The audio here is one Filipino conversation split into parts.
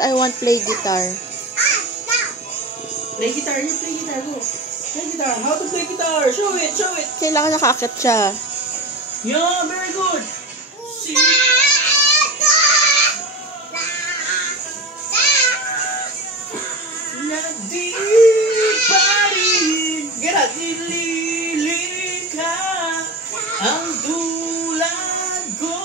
I want play guitar. Play guitar, you play guitar, go. Play guitar, how to play guitar? Show it, show it. Kailangan nakakit siya. Yeah, very good. See? Di pa rin garat nililikha ang tulad ko.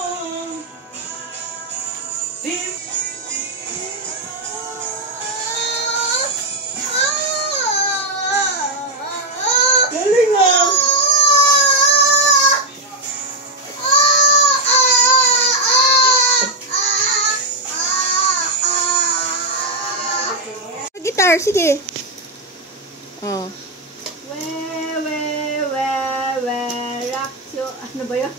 Galing ah! Guitar, sige. Oh. Rock you. Ano ba yun?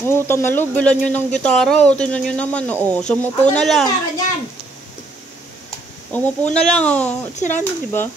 Oh, tanalo, bilan nyo ng gitara. Oh, tinan nyo naman. Oh, sumupo na lang. Ano gitara niyan? Umupo na lang. Oh, sira na, di ba?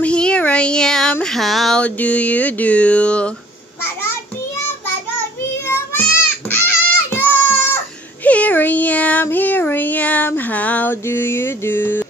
Here I am, how do you do? Here I am, how do you do?